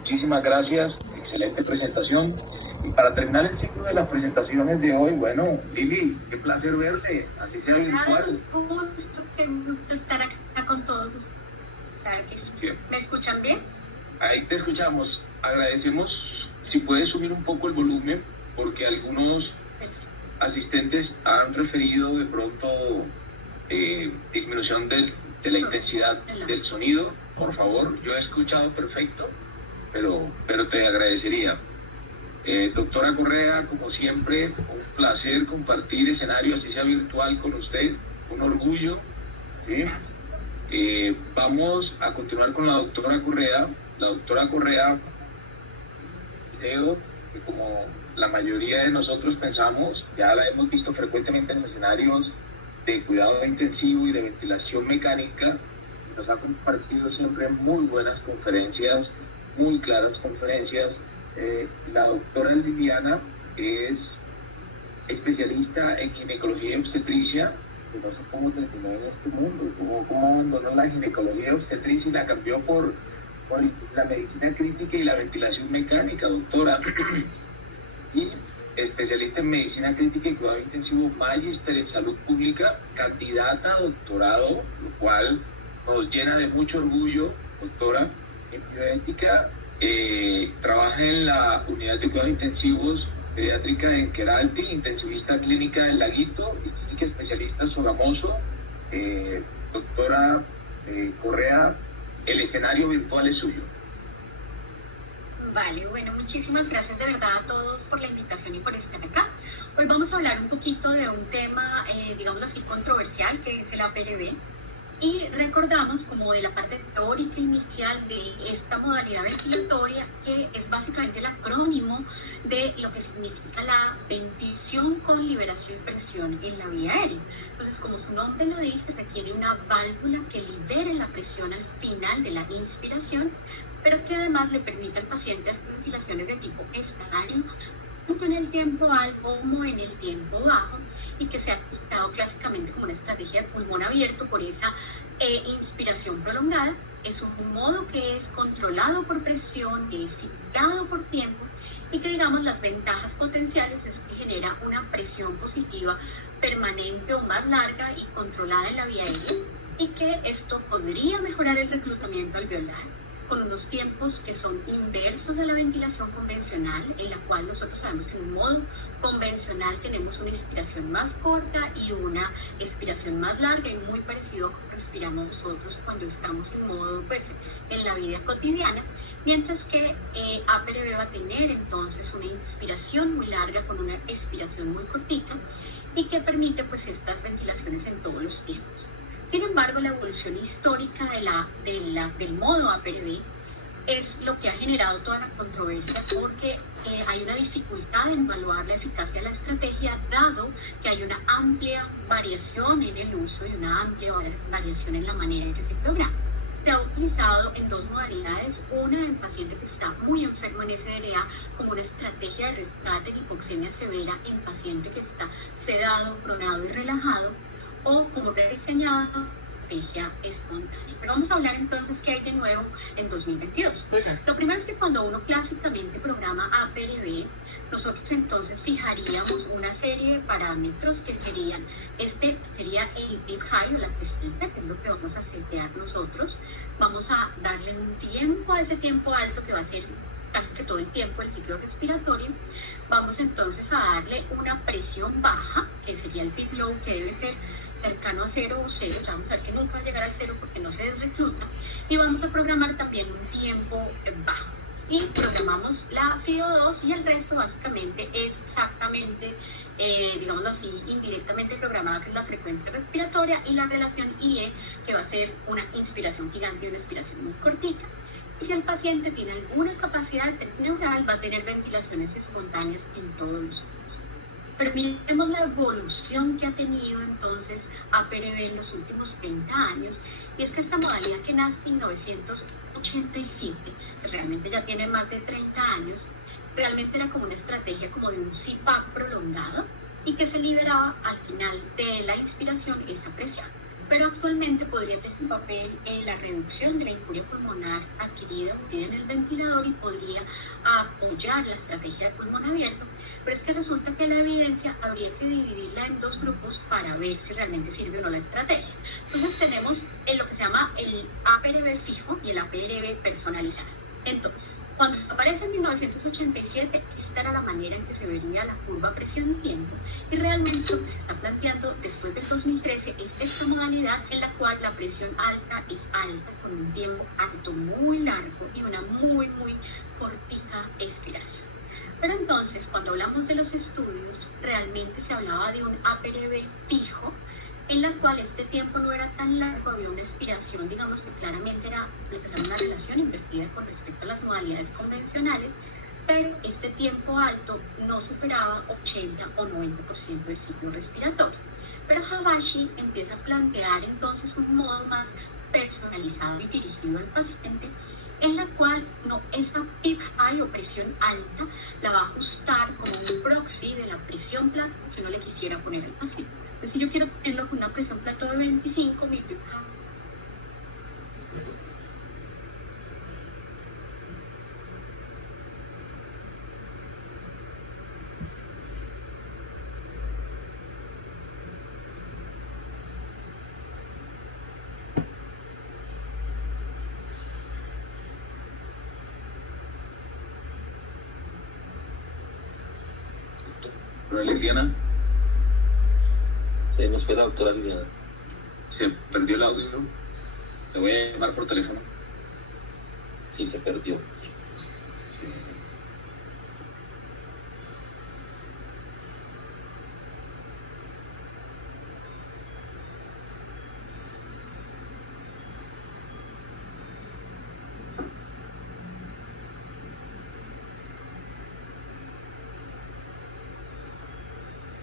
Muchísimas gracias, excelente presentación. Y para terminar el ciclo de las presentaciones de hoy, bueno, Lili, qué placer verte, así sea virtual. Qué gusto estar acá con todos ustedes. Claro que sí. ¿Me escuchan bien? Ahí te escuchamos. Agradecemos si puedes subir un poco el volumen, porque algunos asistentes han referido de pronto disminución de la intensidad del sonido. Por favor, yo he escuchado perfecto, pero te agradecería. Doctora Correa, como siempre, un placer compartir escenario, así sea virtual, con usted, un orgullo, ¿sí? Vamos a continuar con la doctora Correa. La doctora Correa, creo que como la mayoría de nosotros pensamos, ya la hemos visto frecuentemente en escenarios de cuidado intensivo y de ventilación mecánica. Nos ha compartido siempre muy buenas conferencias, muy claras conferencias. La doctora Liliana es especialista en ginecología y obstetricia. Yo no sé cómo terminó en este mundo, cómo abandonó la ginecología y obstetricia y la cambió por la medicina crítica y la ventilación mecánica, doctora. Y especialista en medicina crítica y cuidado intensivo, magíster en salud pública, candidata a doctorado, lo cual nos llena de mucho orgullo, doctora, en bioética. Trabaja en la unidad de cuidados intensivos pediátrica en Queralti, intensivista clínica en Laguito y clínica especialista Sogamoso. Doctora Correa, el escenario virtual es suyo. Vale, bueno, muchísimas gracias de verdad a todos por la invitación y por estar acá. Hoy vamos a hablar un poquito de un tema, digámoslo así, controversial, que es el APRV. Y recordamos como de la parte teórica inicial de esta modalidad ventilatoria, que es básicamente el acrónimo de lo que significa la ventilación con liberación y presión en la vía aérea. Entonces, como su nombre lo dice, requiere una válvula que libere la presión al final de la inspiración, pero que además le permite al paciente hacer ventilaciones de tipo espontáneo, tanto en el tiempo alto como en el tiempo bajo, y que se ha considerado clásicamente como una estrategia de pulmón abierto por esa inspiración prolongada. Es un modo que es controlado por presión, que es ciclado por tiempo, y que, digamos, las ventajas potenciales es que genera una presión positiva permanente o más larga y controlada en la vía aérea, y que esto podría mejorar el reclutamiento alveolar con unos tiempos que son inversos a la ventilación convencional, en la cual nosotros sabemos que en un modo convencional tenemos una inspiración más corta y una expiración más larga, y muy parecido a como respiramos nosotros cuando estamos en modo, pues, en la vida cotidiana, mientras que APRV va a tener entonces una inspiración muy larga con una expiración muy cortita, y que permite, pues, estas ventilaciones en todos los tiempos. Sin embargo, la evolución histórica del modo APRV es lo que ha generado toda la controversia, porque hay una dificultad en evaluar la eficacia de la estrategia, dado que hay una amplia variación en el uso y una amplia variación en la manera en que se programa. Se ha utilizado en dos modalidades, una en paciente que está muy enfermo en SDRA como una estrategia de rescate en hipoxemia severa en paciente que está sedado, pronado y relajado, o como rediseñada estrategia espontánea. Pero vamos a hablar entonces qué hay de nuevo en 2022. Lo primero es que cuando uno clásicamente programa APRV, nosotros entonces fijaríamos una serie de parámetros que serían, sería el PIB high o la presión alta, que es lo que vamos a setear nosotros. Vamos a darle un tiempo a ese tiempo alto, que va a ser casi que todo el tiempo el ciclo respiratorio. Vamos entonces a darle una presión baja, que sería el PIB low, que debe ser cercano a 0 o 0, ya vamos a ver que nunca va a llegar al 0 porque no se desrecluta, y vamos a programar también un tiempo bajo. Y programamos la FIO2, y el resto básicamente es exactamente, digámoslo así, indirectamente programada, que es la frecuencia respiratoria, y la relación IE, que va a ser una inspiración gigante y una expiración muy cortita. Y si el paciente tiene alguna capacidad neural, va a tener ventilaciones espontáneas en todos los casos. Pero miremos la evolución que ha tenido entonces APRV en los últimos 30 años, y es que esta modalidad, que nace en 1987, que realmente ya tiene más de 30 años, realmente era como una estrategia como de un CPAP prolongado, y que se liberaba al final de la inspiración esa presión. pero actualmente podría tener un papel en la reducción de la injuria pulmonar adquirida obtenida en el ventilador y podría apoyar la estrategia de pulmón abierto, pero es que resulta que la evidencia habría que dividirla en dos grupos para ver si realmente sirve o no la estrategia. Entonces tenemos en lo que se llama el APRB fijo y el APRB personalizado. Entonces, cuando aparece en 1987, esta era la manera en que se vería la curva presión-tiempo, y realmente lo que se está planteando después del 2013 es esta modalidad en la cual la presión alta es alta con un tiempo alto muy largo y una muy cortica expiración. Pero entonces, cuando hablamos de los estudios, realmente se hablaba de un APRB fijo, en la cual este tiempo no era tan largo, había una expiración, digamos que claramente era lo que se llama una relación invertida con respecto a las modalidades convencionales, pero este tiempo alto no superaba 80 o 90% del ciclo respiratorio. Pero Habashi empieza a plantear entonces un modo más personalizado y dirigido al paciente, en la cual esta PIP high o presión alta la va a ajustar como un proxy de la presión plato que uno le quisiera poner al paciente. Entonces, si yo quiero ponerlo con una presión plato de 25, mi PIP ¿Pero Liliana? Se nos fue la doctora Liliana. Se perdió el audio. Le voy a llamar por teléfono. Sí, se perdió. Sí.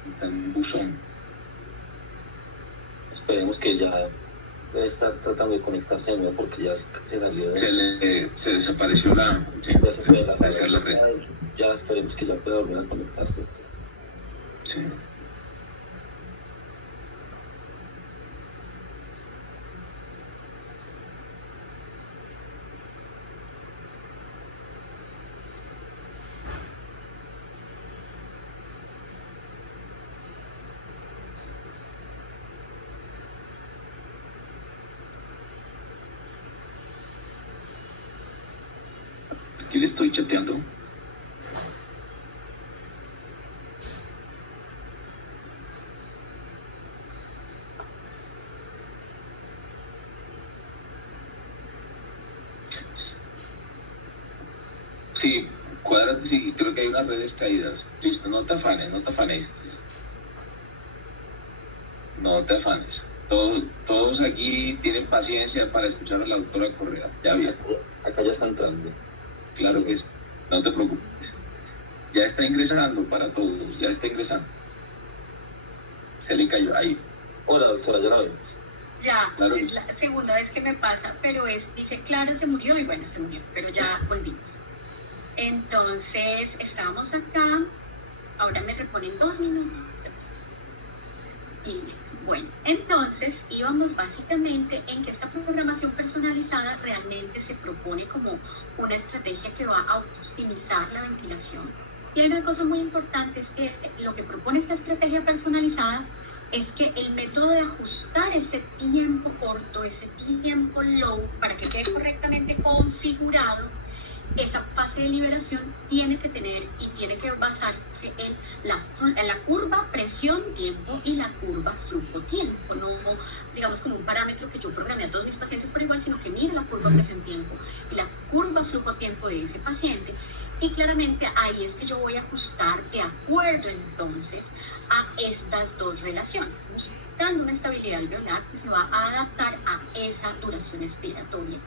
Está en un buzón. Esperemos que ya debe estar tratando de conectarse de nuevo porque ya se salió de... Se desapareció la... Sí, ya se fue de hacer la red. Ya esperemos que ya pueda volver a conectarse. Sí. Aquí le estoy chateando. Sí, cuádrate, sí, creo que hay unas redes caídas. Listo, no te afanes, no te afanes. No te afanes. Todos aquí tienen paciencia para escuchar a la doctora Correa. Ya bien. Acá ya está entrando. Claro que sí, no te preocupes. Ya está ingresando para todos, ya está ingresando. Se le cayó ahí. Hola doctora, ya la vemos. Ya, Claro. es la segunda vez que me pasa, pero dice, claro, se murió, y bueno, se murió, pero ya volvimos. Entonces, estábamos acá, ahora me reponen 2 minutos. Y bueno, entonces íbamos básicamente en que esta programación personalizada realmente se propone como una estrategia que va a optimizar la ventilación. Y hay una cosa muy importante, es que lo que propone esta estrategia personalizada es que el método de ajustar ese tiempo corto, ese tiempo low, para que quede correctamente configurado, esa fase de liberación tiene que tener y tiene que basarse en la curva presión-tiempo y la curva flujo-tiempo, no digamos como un parámetro que yo programé a todos mis pacientes por igual, sino que mire la curva presión-tiempo y la curva flujo-tiempo de ese paciente. Y claramente ahí es que yo voy a ajustar de acuerdo entonces a estas dos relaciones, buscando una estabilidad alveolar que se va a adaptar a esa duración expiratoria,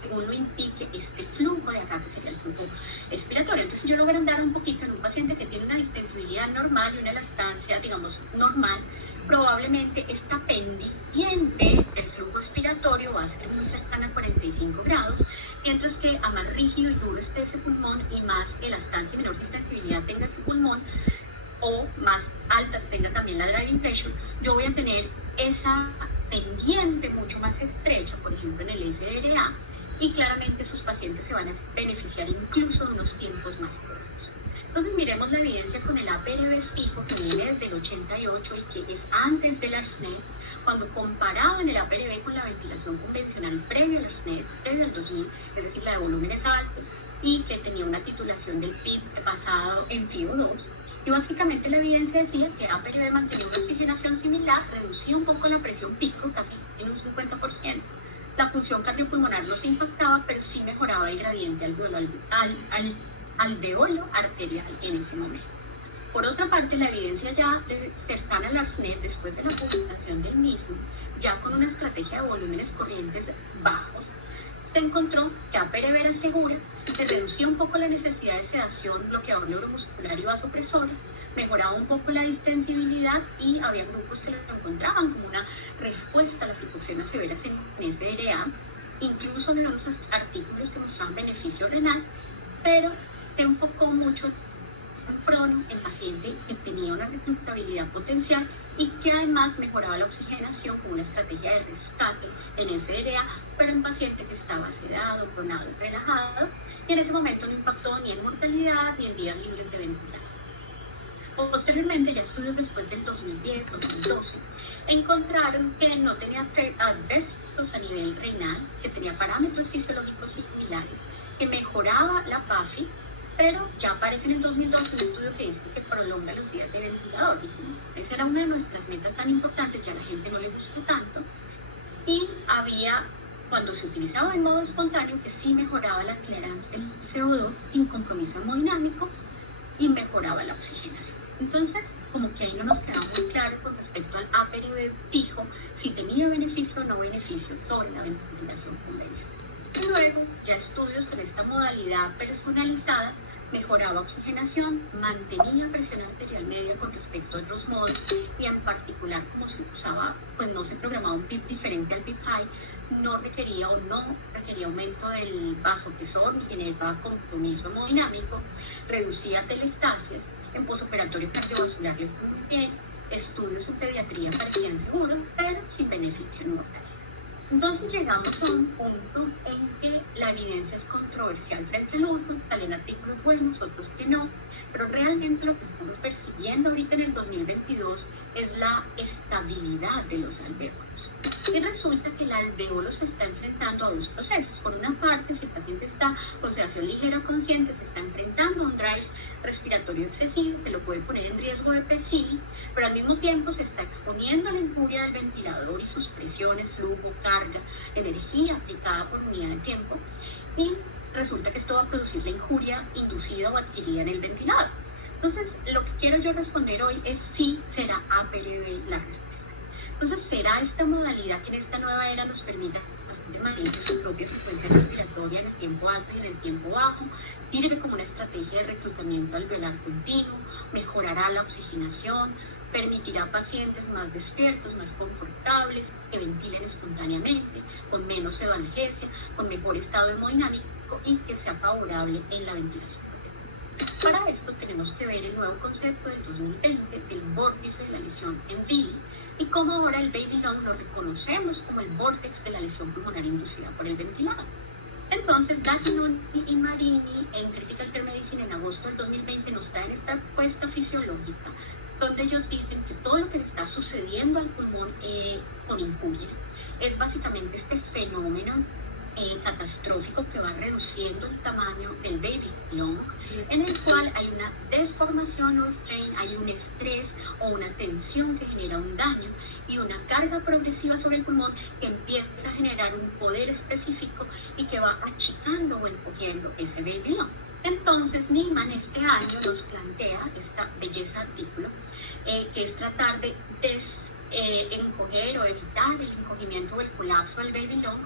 según lo implique este flujo de acá, que sería el flujo expiratorio. Entonces, si yo logro andar un poquito en un paciente que tiene una distensibilidad normal y una elastancia, digamos, normal, probablemente esta pendiente del flujo expiratorio va a ser muy cercana a 45 grados, mientras que a más rígido y duro esté ese pulmón y más elastancia y menor distensibilidad tenga este pulmón, o más alta tenga también la driving pressure, yo voy a tener esa pendiente mucho más estrecha, por ejemplo en el SDRA, y claramente esos pacientes se van a beneficiar incluso de unos tiempos más cortos. Entonces miremos la evidencia con el APRB fijo que viene desde el 88 y que es antes del ARSNET, cuando comparaban el APRB con la ventilación convencional previo al ARSNET, previo al 2000, es decir, la de volúmenes altos, y que tenía una titulación del PIB basado en FiO2. Y básicamente la evidencia decía que APRB mantenía una oxigenación similar, reducía un poco la presión pico, casi en un 50%. La función cardiopulmonar no se impactaba, pero sí mejoraba el gradiente alveolo arterial en ese momento. Por otra parte, la evidencia ya cercana al ARSNET, después de la publicación del mismo, ya con una estrategia de volúmenes corrientes bajos, se encontró que APRB era segura, que reducía un poco la necesidad de sedación, bloqueador neuromuscular y vasopresores, mejoraba un poco la distensibilidad y había grupos que lo encontraban como una respuesta a las hipoxemias severas en SDRA. Incluso había unos artículos que mostraban beneficio renal, pero se enfocó mucho en prono, en paciente que tenía una reclutabilidad potencial y que además mejoraba la oxigenación con una estrategia de rescate en SDRA, pero en paciente que estaba sedado, pronado y relajado, y en ese momento no impactó ni en mortalidad ni en días libres de ventilar. Posteriormente, ya estudios después del 2010-2012, encontraron que no tenía adversos a nivel renal, que tenía parámetros fisiológicos similares, que mejoraba la PAFI, pero ya aparece en el 2012 un estudio que dice que prolonga los días de ventilador. Esa era una de nuestras metas tan importantes, ya a la gente no le gustó tanto. Y había, cuando se utilizaba en modo espontáneo, que sí mejoraba la clearance del CO2 sin compromiso hemodinámico y mejoraba la oxigenación. Entonces, como que ahí no nos quedaba muy claro con respecto al APRB fijo, si tenía beneficio o no beneficio sobre la ventilación convencional. Y luego, ya estudios con esta modalidad personalizada, mejoraba oxigenación, mantenía presión arterial media con respecto a otros modos y en particular como se usaba, pues no se programaba un PIB diferente al PIB high, no requería aumento del vasopresor ni generaba compromiso hemodinámico, reducía telectasias, en posoperatorio cardiovascular le fue muy bien, estudios en pediatría parecían seguros, pero sin beneficio en mortalidad. Entonces llegamos a un punto en que la evidencia es controversial frente al uso, salen artículos buenos, otros que no, pero realmente lo que estamos persiguiendo ahorita en el 2022 es la estabilidad de los alvéolos. Y resulta que el alvéolo se está enfrentando a dos procesos. Por una parte, si el paciente está con sedación ligera o consciente, se está enfrentando a un drive respiratorio excesivo que lo puede poner en riesgo de PSIL, pero al mismo tiempo se está exponiendo a la injuria del ventilador y sus presiones, flujo, carga, energía aplicada por unidad de tiempo, y resulta que esto va a producir la injuria inducida o adquirida en el ventilador. Entonces, lo que quiero yo responder hoy es si será APRB la respuesta. Entonces, ¿será esta modalidad que en esta nueva era nos permita paciente maneje su propia frecuencia respiratoria en el tiempo alto y en el tiempo bajo? ¿Sirve como una estrategia de reclutamiento alveolar continuo? ¿Mejorará la oxigenación? ¿Permitirá pacientes más despiertos, más confortables, que ventilen espontáneamente, con menos pseudoanalgesia, con mejor estado hemodinámico y que sea favorable en la ventilación? Para esto tenemos que ver el nuevo concepto del 2020 del vórtice de la lesión en VILI y cómo ahora el baby lung lo reconocemos como el vórtex de la lesión pulmonar inducida por el ventilador. Entonces, Gattinoni y Marini en Critical Care Medicine en agosto del 2020 nos traen esta encuesta fisiológica donde ellos dicen que todo lo que le está sucediendo al pulmón con injuria es básicamente este fenómeno catastrófico que va reduciendo el tamaño del baby lung, en el cual hay una deformación o strain, hay un estrés o una tensión que genera un daño y una carga progresiva sobre el pulmón que empieza a generar un poder específico y que va achicando o encogiendo ese baby lung. Entonces, Niemann este año nos plantea esta belleza artículo, que es tratar de encoger o evitar el encogimiento o el colapso del baby lung,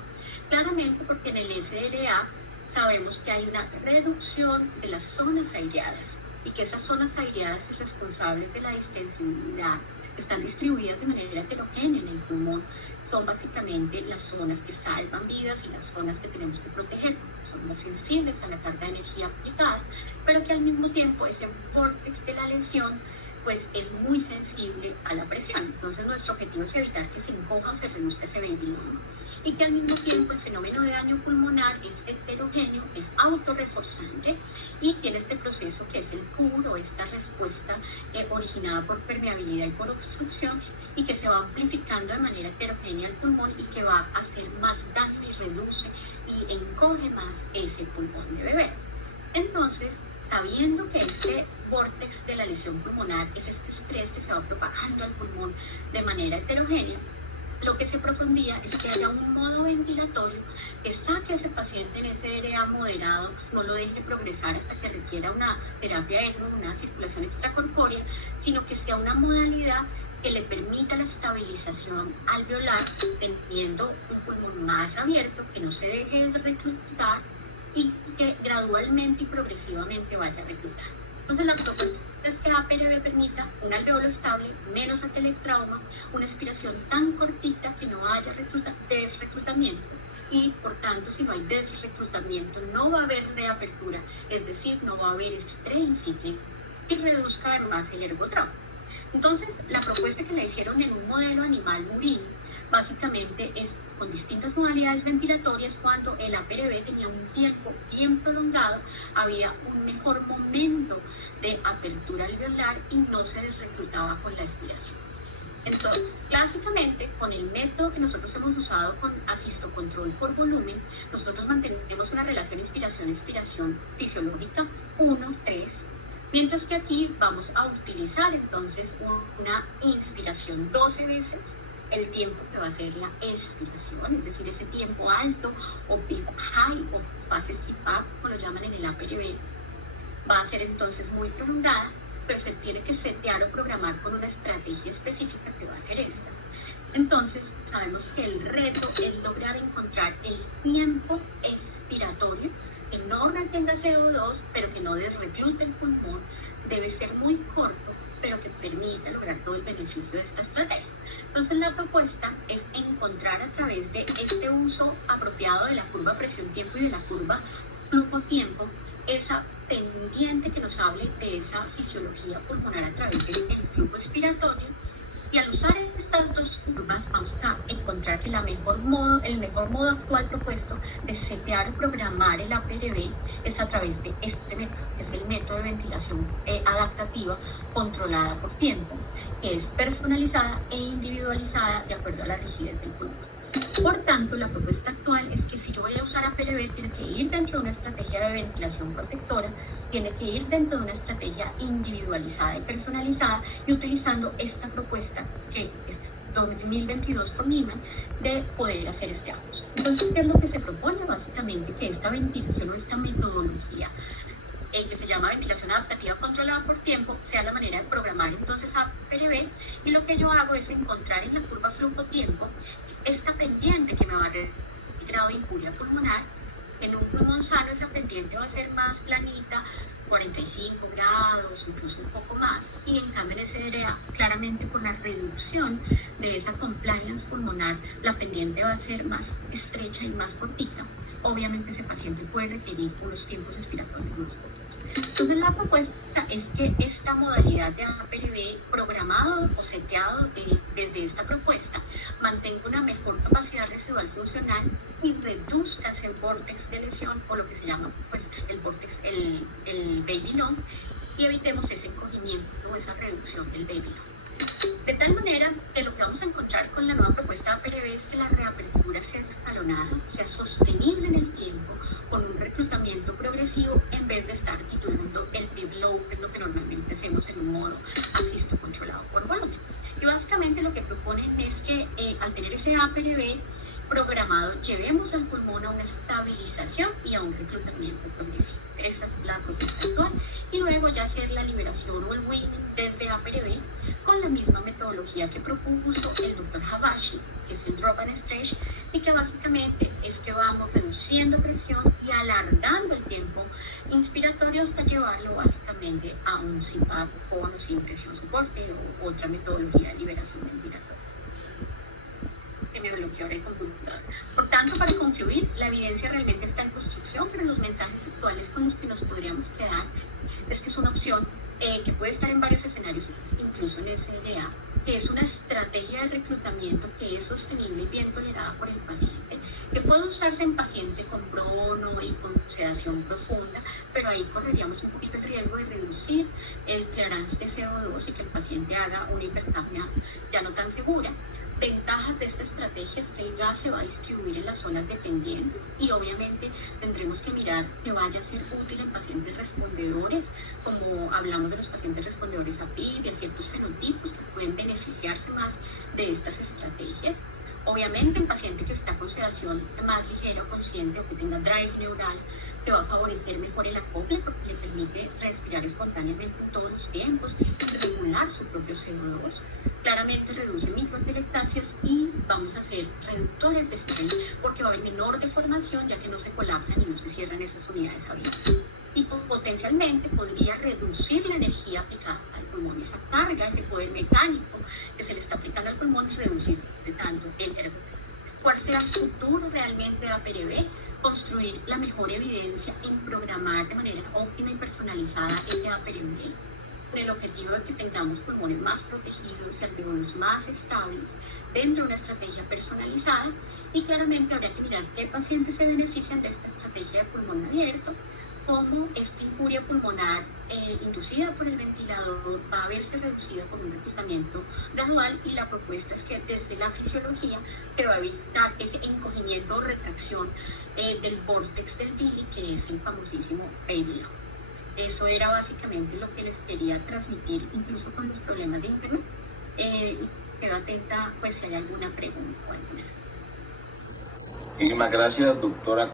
claramente porque en el SDRA sabemos que hay una reducción de las zonas aireadas y que esas zonas aireadas y responsables de la distensibilidad están distribuidas de manera heterogénea en el pulmón. Son básicamente las zonas que salvan vidas y las zonas que tenemos que proteger, porque son más sensibles a la carga de energía aplicada, pero que al mismo tiempo ese vórtex de la lesión pues es muy sensible a la presión. Entonces nuestro objetivo es evitar que se encoja o se reduzca ese baby-loom. Y que al mismo tiempo el fenómeno de daño pulmonar es heterogéneo, es autorreforzante y tiene este proceso que es el PUR o esta respuesta originada por permeabilidad y por obstrucción y que se va amplificando de manera heterogénea al pulmón y que va a hacer más daño y reduce y encoge más ese pulmón de bebé. Entonces, sabiendo que este vórtex de la lesión pulmonar es este estrés que se va propagando al pulmón de manera heterogénea, lo que se propondría es que haya un modo ventilatorio que saque a ese paciente en SRA moderado, no lo deje progresar hasta que requiera una terapia ECMO, una circulación extracorpórea, sino que sea una modalidad que le permita la estabilización alveolar, teniendo un pulmón más abierto, que no se deje de reclutar y que gradualmente y progresivamente vaya a reclutar. Entonces la propuesta es que APRB permita un alveolo estable, menos atelectrauma, una expiración tan cortita que no haya desreclutamiento y por tanto si no hay desreclutamiento no va a haber reapertura, es decir, no va a haber estrés cíclico y reduzca además el ergotrauma. Entonces la propuesta que la hicieron en un modelo animal murín básicamente es con distintas modalidades ventilatorias. Cuando el APRB tenía un tiempo bien prolongado, había un mejor momento de apertura alveolar y no se desreclutaba con la expiración. Entonces, clásicamente, con el método que nosotros hemos usado con asistocontrol por volumen, nosotros mantenemos una relación inspiración-expiración fisiológica 1-3, mientras que aquí vamos a utilizar entonces una inspiración 12 veces el tiempo que va a ser la expiración, es decir, ese tiempo alto o peak high o fase CPAP, como lo llaman en el APRB, va a ser entonces muy prolongada, pero se tiene que setear o programar con una estrategia específica que va a ser esta. Entonces, sabemos que el reto es lograr encontrar el tiempo expiratorio que no retenga CO2, pero que no desreclute el pulmón, debe ser muy corto, pero que permita lograr todo el beneficio de esta estrategia. Entonces la propuesta es encontrar a través de este uso apropiado de la curva presión-tiempo y de la curva flujo-tiempo esa pendiente que nos hable de esa fisiología pulmonar a través del flujo expiratorio. Y al usar estas dos curvas vamos a encontrar que el mejor modo actual propuesto de setear y programar el APRB es a través de este método, que es el método de ventilación adaptativa controlada por tiempo, que es personalizada e individualizada de acuerdo a la rigidez del pulmón. Por tanto, la propuesta actual es que si yo voy a usar APRB, tiene que ir dentro de una estrategia de ventilación protectora, tiene que ir dentro de una estrategia individualizada y personalizada y utilizando esta propuesta que es 2022 por Niemann de poder hacer este uso. Entonces, ¿qué es lo que se propone? Básicamente que esta ventilación o esta metodología que se llama ventilación adaptativa controlada por tiempo, sea la manera de programar entonces APRB, y lo que yo hago es encontrar en la curva flujo-tiempo esta pendiente que me va a dar el grado de injuria pulmonar. En un pulmón sano esa pendiente va a ser más planita, 45 grados, incluso un poco más, y en cambio en SRA, claramente por la reducción de esa compliance pulmonar, la pendiente va a ser más estrecha y más cortita. Obviamente ese paciente puede requerir unos tiempos expiratorios más cortos. Entonces la propuesta es que esta modalidad de APRB programado o seteado desde esta propuesta mantenga una mejor capacidad residual funcional y reduzca ese vórtex de lesión o lo que se llama pues el vórtex, el baby loom, y evitemos ese encogimiento o esa reducción del baby loom. De tal manera que lo que vamos a encontrar con la nueva propuesta de APRB es que la reapertura sea escalonada, sea sostenible en el tiempo, con un reclutamiento progresivo en vez de estar titulando el PIB low, que es lo que normalmente hacemos en un modo asisto controlado por volumen. Y básicamente lo que proponen es que al tener ese APRB programado, llevemos al pulmón a una estabilización y a un reclutamiento progresivo. Esa es la propuesta actual. Y luego ya hacer la liberación o el weaning desde APRB con la misma metodología que propuso el Dr. Habashi, que es el drop and stretch, y que básicamente es que vamos reduciendo presión y alargando el tiempo inspiratorio hasta llevarlo básicamente a un CPAP con o sin presión soporte o otra metodología de liberación ventilatoria. Se me bloqueó ahora el computador. Por tanto, para concluir, la evidencia realmente está en construcción, pero los mensajes actuales con los que nos podríamos quedar es que es una opción que puede estar en varios escenarios, incluso en SLA, que es una estrategia de reclutamiento que es sostenible y bien tolerada por el paciente, que puede usarse en paciente con prono y con sedación profunda, pero ahí correríamos un poquito el riesgo de reducir el clearance de CO2 y que el paciente haga una hipercapnia ya no tan segura. Ventajas de esta estrategia es que el gas se va a distribuir en las zonas dependientes y obviamente tendremos que mirar que vaya a ser útil en pacientes respondedores, como hablamos de los pacientes respondedores a PIB y a ciertos fenotipos que pueden beneficiarse más de estas estrategias. Obviamente el paciente que está con sedación más ligera o consciente o que tenga drive neural te va a favorecer mejor el acople porque le permite respirar espontáneamente en todos los tiempos y regular su propio CO2. Claramente reduce microatelectasias y vamos a hacer reductores de estrés porque va a haber menor deformación ya que no se colapsan y no se cierran esas unidades abiertas. Y potencialmente podría reducir la energía aplicada al pulmón, esa carga, ese poder mecánico que se le está aplicando al pulmón y reducir de tanto el ergo. ¿Cuál será el futuro realmente de APRB? Construir la mejor evidencia en programar de manera óptima y personalizada ese APRB, con el objetivo de que tengamos pulmones más protegidos y alveolos más estables dentro de una estrategia personalizada, y claramente habría que mirar qué pacientes se benefician de esta estrategia de pulmón abierto, cómo esta injuria pulmonar inducida por el ventilador va a verse reducida con un reclutamiento gradual, y la propuesta es que desde la fisiología se va a evitar ese encogimiento o retracción del vórtex del Billy, que es el famosísimo baby low. Eso era básicamente lo que les quería transmitir, incluso con los problemas de internet. Quedo atenta pues si hay alguna pregunta o alguna. Muchísimas gracias, doctora.